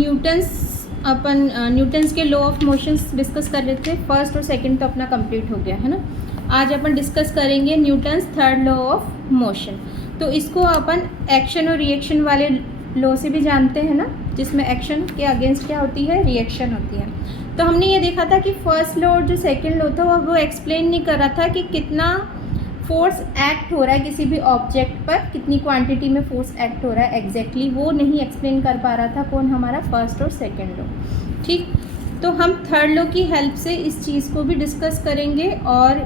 Newton's के law of motions discuss कर रहे थे। फर्स्ट और सेकंड तो अपना कंप्लीट हो गया है ना। आज अपन डिस्कस करेंगे Newton's third law of motion. तो इसको अपन एक्शन और रिएक्शन वाले लॉ से भी जानते हैं ना, जिसमें एक्शन के अगेंस्ट क्या होती है, रिएक्शन होती है। तो हमने ये देखा था कि फर्स्ट लॉ और जो सेकंड लॉ था वो एक्सप्लेन नहीं कर रहा था कि कितना फोर्स एक्ट हो रहा है किसी भी ऑब्जेक्ट पर, कितनी क्वांटिटी में फोर्स एक्ट हो रहा है एग्जैक्टली वो नहीं एक्सप्लेन कर पा रहा था कौन, हमारा फर्स्ट और सेकंड लॉ। ठीक, तो हम थर्ड लॉ की हेल्प से इस चीज़ को भी डिस्कस करेंगे और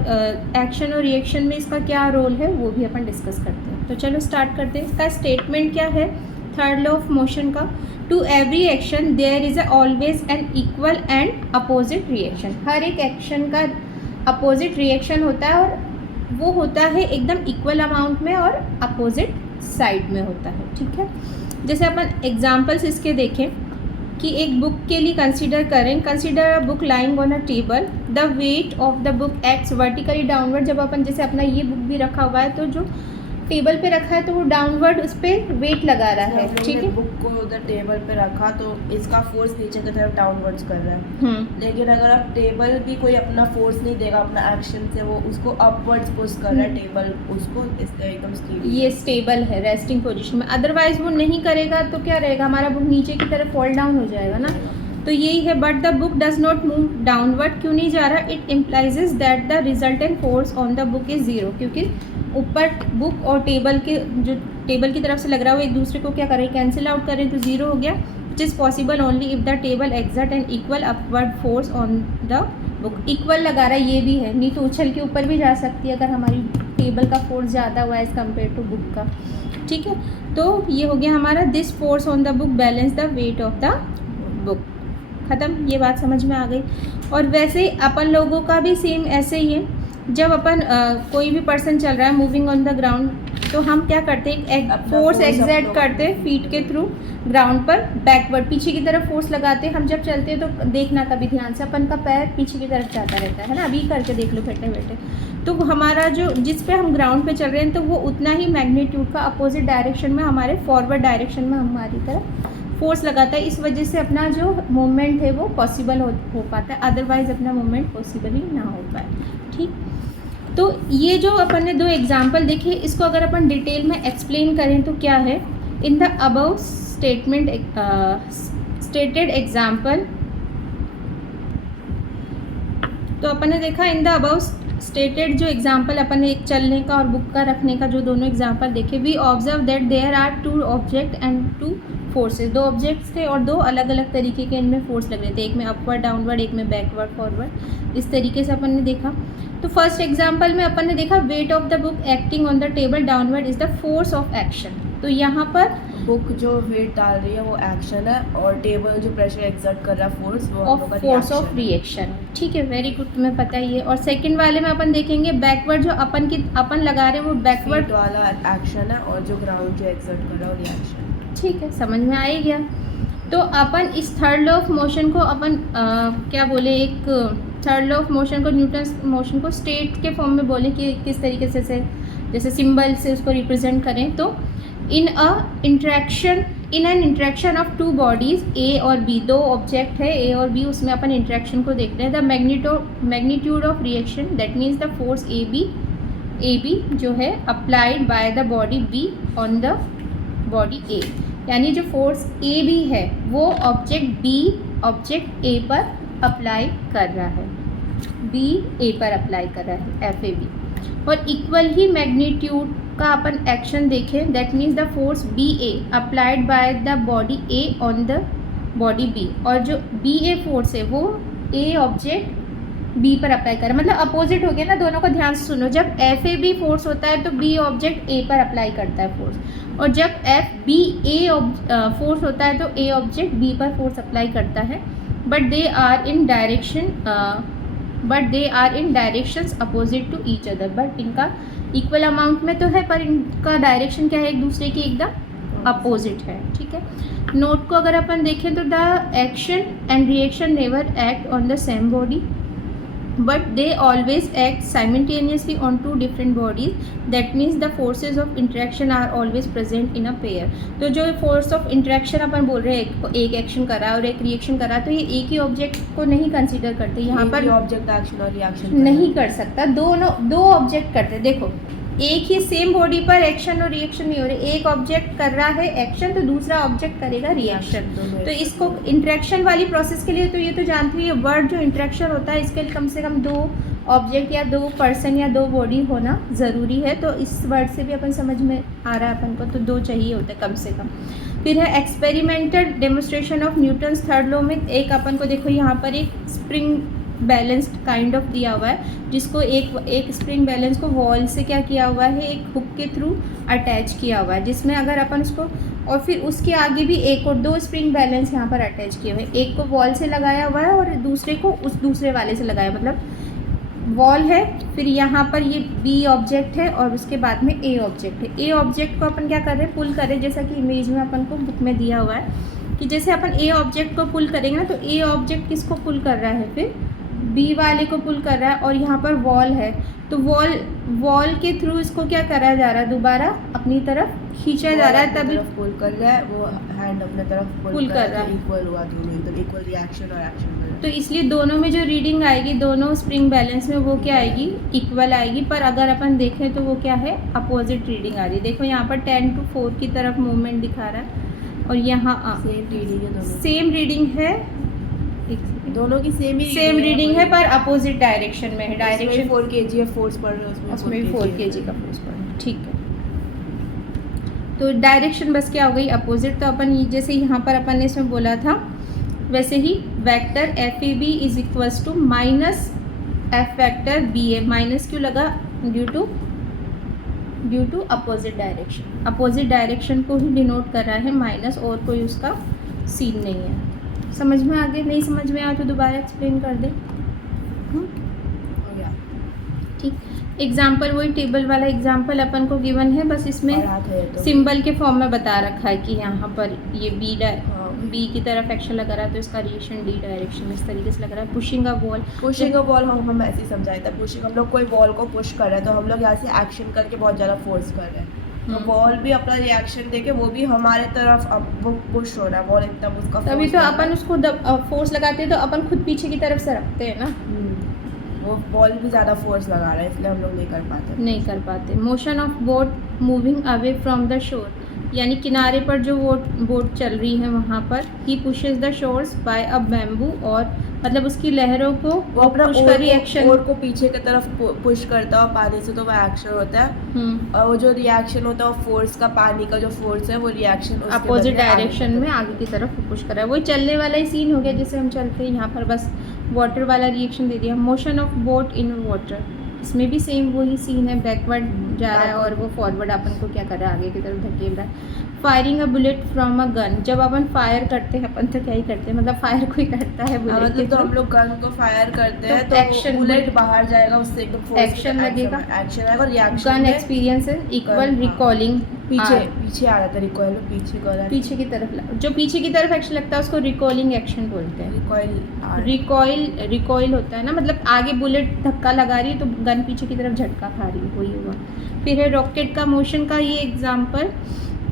एक्शन और रिएक्शन में इसका क्या रोल है वो भी अपन डिस्कस करते हैं। तो चलो स्टार्ट करते हैं। इसका स्टेटमेंट क्या है थर्ड लॉ ऑफ मोशन का? To every action there is always an equal and opposite reaction. हर एक एक्शन का अपोजिट रिएक्शन होता है और वो होता है एकदम इक्वल अमाउंट में और अपोजिट साइड में होता है। ठीक है, जैसे अपन एग्जांपल्स इसके देखें कि एक बुक के लिए कंसीडर करें। Consider a book lying on a table, the weight of the book acts vertically downward. जब अपन जैसे अपना ये बुक भी रखा हुआ है तो जो टेबल पे रखा है तो वो डाउनवर्ड उस पर वेट लगा रहा है। ठीक है, बुक को उधर टेबल पे रखा तो इसका फोर्स नीचे की तरफ डाउनवर्ड्स कर रहा है। लेकिन अगर आप टेबल भी कोई अपना फोर्स नहीं देगा अपना एक्शन से, वो उसको अपवर्ड्स पुश कर रहा है टेबल, उसको एकदम स्टेबल, ये स्टेबल है रेस्टिंग पोजीशन में। अदरवाइज वो नहीं करेगा तो क्या रहेगा, हमारा बुक नीचे की तरफ फॉल डाउन हो जाएगा ना। तो यही है, but the book does not move downward. क्यों नहीं जा रहा? It implies that the resultant force on the book is zero. क्योंकि ऊपर बुक और टेबल के जो टेबल की तरफ से लग रहा है वो एक दूसरे को क्या करें, कैंसिल आउट करें, तो ज़ीरो हो गया। Which is possible only if the table exert an equal upward force on the book. Equal लगा रहा है ये भी है, नहीं तो उछल के ऊपर भी जा सकती है अगर हमारी टेबल का फोर्स ज़्यादा हुआ है एज़ कम्पेयर टू बुक का। ठीक है, तो ये हो गया हमारा this force on the book balance the weight of the book. ख़त्म, ये बात समझ में आ गई। और वैसे ही अपन लोगों का भी सेम ऐसे ही है। जब अपन कोई भी पर्सन चल रहा है मूविंग ऑन द ग्राउंड, तो हम क्या करते हैं, फोर्स एक्सर्ट करते हैं फीट के थ्रू ग्राउंड पर बैकवर्ड, पीछे की तरफ फोर्स लगाते हैं। हम जब चलते हैं तो देखना कभी ध्यान से, अपन का पैर पीछे की तरफ जाता रहता है ना। अभी करके देख लो बैठे बैठे, तो हमारा जो जिस पे हम ग्राउंड पे चल रहे हैं तो वो उतना ही मैग्नीट्यूड का अपोजिट डायरेक्शन में, हमारे फॉरवर्ड डायरेक्शन में हमारी तरफ फोर्स लगाता है। इस वजह से अपना जो मूवमेंट है वो पॉसिबल हो पाता है, अदरवाइज अपना मूवमेंट पॉसिबल ही ना हो पाए। ठीक, तो ये जो अपन ने दो एग्जाम्पल देखे, इसको अगर अपन डिटेल में एक्सप्लेन करें तो क्या है, in the above statement stated example. तो अपन ने देखा इन द अबव स्टेटेड जो एग्जाम्पल अपन ने एक चलने का और बुक का रखने का जो दोनों एग्जाम्पल देखे, we observe that there are two object and two forces. दो ऑब्जेक्ट्स थे और दो अलग अलग तरीके के इनमें फोर्स लग रहे थे, एक में अपवर्ड डाउनवर्ड, एक में बैकवर्ड फॉरवर्ड। इस तरीके से अपन ने देखा। तो फर्स्ट एग्जांपल में अपन ने देखा weight of the book acting on the table downward is the force of action. तो यहाँ पर बुक जो वेट डाल रही है वो एक्शन है और टेबल जो प्रेशर एक्सर्ट कर रहा है फोर्स ऑफ रिएक्शन। ठीक है, वेरी गुड, तुम्हें पता ही है। और सेकंड वाले में अपन देखेंगे बैकवर्ड जो अपन लगा रहे हैं वो बैकवर्ड वाला एक्शन है और जो ग्राउंड जो एक्सर्ट कर रहा है वो रिएक्शन। ठीक है, समझ में आ ही गया। तो अपन इस थर्ड लॉ ऑफ मोशन को अपन क्या बोले, एक थर्ड लॉ ऑफ मोशन को, न्यूटन्स मोशन को स्टेट के फॉर्म में बोले कि किस तरीके से जैसे सिंबल से उसको रिप्रेजेंट करें। तो in an interaction of two bodies A और बी, दो ऑब्जेक्ट है ए और बी, उसमें अपन इंट्रैक्शन को देख रहे हैं। The magnitude of reaction that means the force A B जो है applied by the body B on the body A, यानी जो फोर्स ए बी है वो ऑब्जेक्ट ए पर अप्लाई कर रहा है, बी ए पर अप्लाई कर रहा है, एफ ए बी। और इक्वल ही मैग्नीट्यूड का अपन एक्शन देखें, that means the force B A applied by the body A on the body B, और जो बी ए फोर्स है वो ए ऑब्जेक्ट बी पर अप्लाई कर रहा है, मतलब अपोजिट हो गया ना दोनों को। ध्यान से सुनो, जब एफ ए बी फोर्स होता है तो बी ऑब्जेक्ट ए पर अप्लाई करता है फोर्स, और जब एफ बी ए फोर्स होता है तो ए ऑब्जेक्ट बी पर फोर्स अप्लाई करता है। But they are in directions opposite to each other. But इनका इक्वल अमाउंट में तो है पर इनका डायरेक्शन क्या है, एक दूसरे के एकदम अपोजिट है। ठीक है, नोट को अगर अपन देखें तो the action and reaction never act on the same body. but they always act simultaneously on two different bodies. That means the forces of interaction are always present in a pair. तो जो force of interaction अपन बोल रहे हैं, एक action करा और एक reaction करा, तो ये एक ही ऑब्जेक्ट को नहीं कंसीडर करते यहाँ पर, ऑब्जेक्ट एक्शन और रिएक्शन नहीं कर सकता, दो ऑब्जेक्ट करते। देखो एक ही सेम बॉडी पर एक्शन और रिएक्शन नहीं हो रहे, एक ऑब्जेक्ट कर रहा है एक्शन तो दूसरा ऑब्जेक्ट करेगा रिएक्शन। तो इसको इंटरेक्शन वाली प्रोसेस के लिए तो ये तो जानती है, वर्ड जो इंटरेक्शन होता है इसके लिए कम से कम दो ऑब्जेक्ट या दो पर्सन या दो बॉडी होना ज़रूरी है। तो इस वर्ड से भी अपन समझ में आ रहा है अपन को, तो दो चाहिए होते हैं कम से कम। फिर है experimental demonstration of Newton's third law में एक अपन को देखो यहाँ पर एक स्प्रिंग बैलेंस्ड काइंड ऑफ दिया हुआ है, जिसको एक स्प्रिंग बैलेंस को वॉल से क्या किया हुआ है, एक हुक के थ्रू अटैच किया हुआ है, जिसमें अगर अपन उसको, और फिर उसके आगे भी एक और दो स्प्रिंग बैलेंस यहाँ पर अटैच किए हुए हैं, एक को वॉल से लगाया हुआ है और दूसरे को उस दूसरे वाले से लगाया, मतलब वॉल है, फिर यहाँ पर ये बी ऑब्जेक्ट है और उसके बाद में ए ऑब्जेक्ट है। ए ऑब्जेक्ट को अपन क्या कर रहे हैं, पुल कर रहे हैं, जैसा कि इमेज में अपन को बुक में दिया हुआ है कि जैसे अपन ए ऑब्जेक्ट को पुल करेंगे ना, तो ए ऑब्जेक्ट किसको पुल कर रहा है, फिर बी वाले को पुल कर रहा है, और यहाँ पर वॉल है तो वॉल के थ्रू इसको क्या करा जा रहा है, दोबारा अपनी तरफ खींचा जा रहा है, तभी पुल कर रहा है, वो हैंड अपने तरफ पुल कर रहा है, इक्वल हुआ दोनों, एकदम इक्वल रिएक्शन और एक्शन। तो इसलिए दोनों में जो रीडिंग आएगी, दोनों स्प्रिंग बैलेंस में वो क्या आएगी, इक्वल आएगी। पर अगर अपन देखें तो वो क्या है, अपोजिट रीडिंग आ रही है। देखो यहाँ पर 10 to 4 की तरफ मूवमेंट दिखा रहा है और यहाँ सेम रीडिंग है, दोनों की सेम रीडिंग है पर अपोजिट डायरेक्शन में है। डायरेक्शन 4 kg है, फोर्स पड़ रहा है उसमें भी 4 kg का फोर्स पड़ रहा है, ठीक है। तो डायरेक्शन बस क्या हो गई, अपोजिट। तो अपन जैसे यहाँ पर अपन ने इसमें बोला था वैसे ही vector F A B is equals to minus F vector B A. Minus क्यों लगा, due to opposite direction. Opposite direction को ही डिनोट कर रहा है माइनस, और कोई उसका सीन नहीं है। समझ में आगे, नहीं समझ में आया तो दोबारा एक्सप्लेन कर दे, ठीक। एग्जाम्पल वही टेबल वाला एग्जाम्पल अपन को गिवन है, बस इसमें सिंबल के फॉर्म में बता रखा है कि यहाँ पर ये बी की तरफ एक्शन लगा रहा है तो इसका रिएक्शन डी डायरेक्शन में इस तरीके से लग रहा है। पुशिंग अ बॉल हम ऐसे ही समझाया था। पुशिंग, हम लोग कोई बॉल को पुश कर रहे हैं तो हम लोग यहाँ से एक्शन करके बहुत ज़्यादा फोर्स कर रहे हैं, तो बॉल भी अपना रिएक्शन देके वो भी हमारे तरफ अब वो पुश हो रहा है, बॉल एकदम उसका, तभी तो अपन उसको फोर्स लगाते हैं तो अपन खुद पीछे की तरफ से रखते हैं ना, वो बॉल भी ज़्यादा फोर्स लगा रहा है इसलिए हम लोग नहीं कर पाते। Motion of boat moving away from the shore, यानी किनारे पर जो बोट चल रही है वहाँ पर, he pushes the shores by a bamboo, और मतलब उसकी लहरों को वो अपना पुश कर रिएक्शन और को पीछे की तरफ पुश करता है, पानी से तो वो एक्शन होता है, और वो जो रिएक्शन होता है वो फोर्स का, पानी का जो फोर्स है वो रिएक्शन अपोजिट डायरेक्शन में आगे की तरफ पुश कर रहा है। वही चलने वाला ही सीन हो गया जैसे हम चलते हैं, यहाँ पर बस वाटर वाला रिएक्शन दे दिया। Motion of boat in water, इसमें भी सेम वही सीन है, बैकवर्ड जा रहा है और वो फॉरवर्ड अपन को क्या कर रहा है, आगे की तरफ धकेल रहा है। Firing a bullet from a gun, जब अपन फायर करते हैं, अपन तो क्या ही करते हैं, मतलब फायर कोई करता है बुलेट मतलब तो हम लोग गन को फायर करते हैं तो एक्शन, बुलेट बाहर जाएगा, उससे एकदम फोर्स एक्शन लगेगा, एक्शन आएगा, रिएक्शन गन एक्सपीरियंस है इक्वल रिकॉलिंग, पीछे आ जाता है रिकॉइल, पीछे की तरफ जो पीछे की तरफ एक्शन लगता है उसको रिकॉलिंग एक्शन बोलते हैं। रिकॉइल होता है ना, मतलब आगे बुलेट धक्का लगा रही है तो गन पीछे की तरफ झटका खा रही है, वही हुआ। फिर है रॉकेट का मोशन का ये एग्जांपल,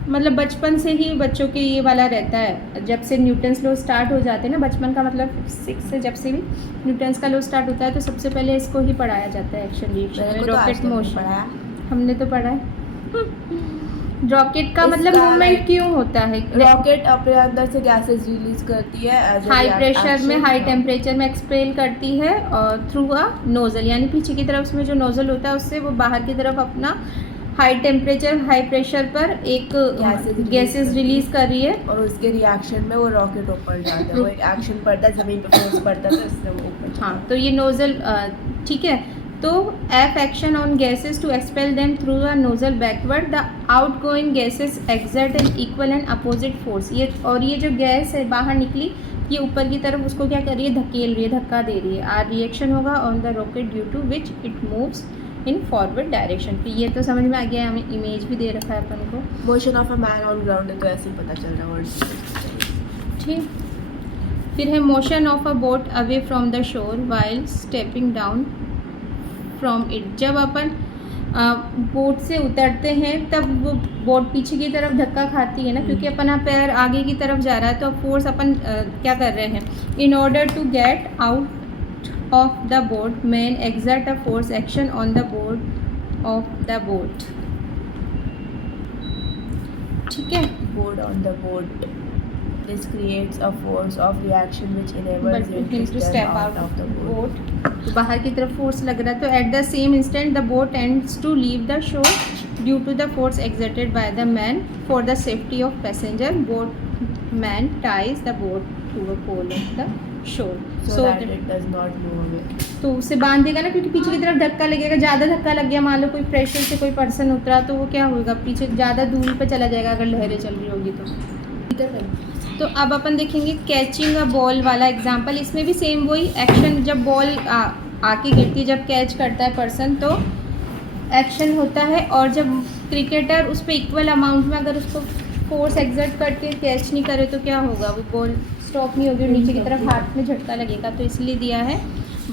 मतलब बचपन से ही बच्चों के ये वाला रहता है, जब से न्यूटन्स लॉ स्टार्ट हो जाते हैं ना, बचपन का मतलब 6 से जब से भी न्यूटन्स का लॉ स्टार्ट होता है तो सबसे पहले इसको ही पढ़ाया जाता है, एक्शन रिएक्शन में रॉकेट मोशन। हमने तो पढ़ा है। रॉकेट का मतलब मूवमेंट क्यों होता है, रॉकेट अपने अंदर से गैसेस रिलीज करती है, हाई प्रेशर में हाई टेम्परेचर में एक्सपेल करती है और थ्रू अ नोजल, यानी पीछे की तरफ उसमें जो नोजल होता है उससे वो बाहर की तरफ अपना हाई टेम्परेचर हाई प्रेशर पर एक गैसेस रिलीज कर रही है, और उसके रिएक्शन में वो रॉकेट ऊपर जाता है, वो एक एक्शन पड़ता है, जमीन पे फोर्स पड़ता है तो इससे वो ऊपर। हाँ, तो ये नोजल, ठीक है। तो F action on gases to expel them through a nozzle backward, the outgoing gases exert an equal and opposite force. ये और ये जो गैस है बाहर निकली, ये ऊपर की तरफ उसको क्या कर रही है, धकेल रही है, धक्का दे रही है। आर रिएक्शन होगा on the rocket due to which it moves in forward direction. फिर ये तो समझ में आ गया, हमें इमेज भी दे रखा है अपन को। Motion of a man on ground है तो ऐसे ही पता चल रहा है, ठीक। फिर है motion of a boat away from the shore while stepping down from it. जब अपन बोट से उतरते हैं तब वो बोट पीछे की तरफ धक्का खाती है ना, क्योंकि अपना पैर आगे की तरफ जा रहा है, तो फोर्स अपन क्या कर रहे हैं, in order to get out of the boat man exert a force action on the board of the boat. ठीक है, board on the boat. This creates a force of reaction which enables him to step out of the boat. तो बाहर की तरफ force लग रहा है, तो at the same instant the boat ends to leave the shore due to the force exerted by the man for the safety of passenger. Boat man ties the boat to a pole of the shore So that it does not move away. तो उसे बांध देगा ना, क्योंकि पीछे की तरफ धक्का लगेगा, ज़्यादा धक्का लग गया, मान लो कोई प्रेशर से कोई पर्सन उतरा तो वो क्या होगा, पीछे ज़्यादा दूरी पर चला जाएगा अगर लहरें चल रही होगी तो अब अपन देखेंगे कैचिंग अ बॉल वाला एग्जांपल। इसमें भी सेम वही एक्शन, जब बॉल आके गिरती है, जब कैच करता है पर्सन तो एक्शन होता है, और जब क्रिकेटर उस पर इक्वल अमाउंट में अगर उसको फोर्स एक्सर्ट करके कैच नहीं करे तो क्या होगा, वो बॉल स्टॉप नहीं होगी और नीचे की तरफ हाथ में झटका लगेगा। तो इसलिए दिया है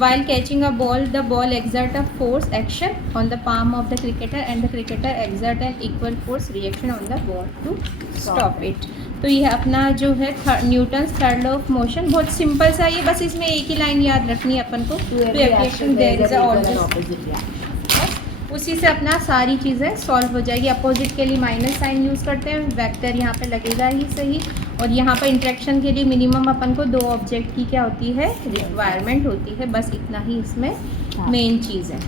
while catching a ball the ball exert a force action on the palm of the cricketer and the cricketer exert an equal force reaction on the ball to stop it। तो ये अपना जो है Newton's third law of motion, बहुत simple सा ये, बस इसमें एक ही लाइन याद रखनी है अपन को, To every action there is always an opposite reaction. उसी से अपना सारी चीज़ें सॉल्व हो जाएगी। अपोजिट के लिए माइनस साइन यूज़ करते हैं, वेक्टर यहाँ पे लगेगा ही सही, और यहाँ पर इंटरेक्शन के लिए मिनिमम अपन को 2 ऑब्जेक्ट की क्या होती है, रिक्वायरमेंट होती है। बस इतना ही इसमें मेन चीज़ है।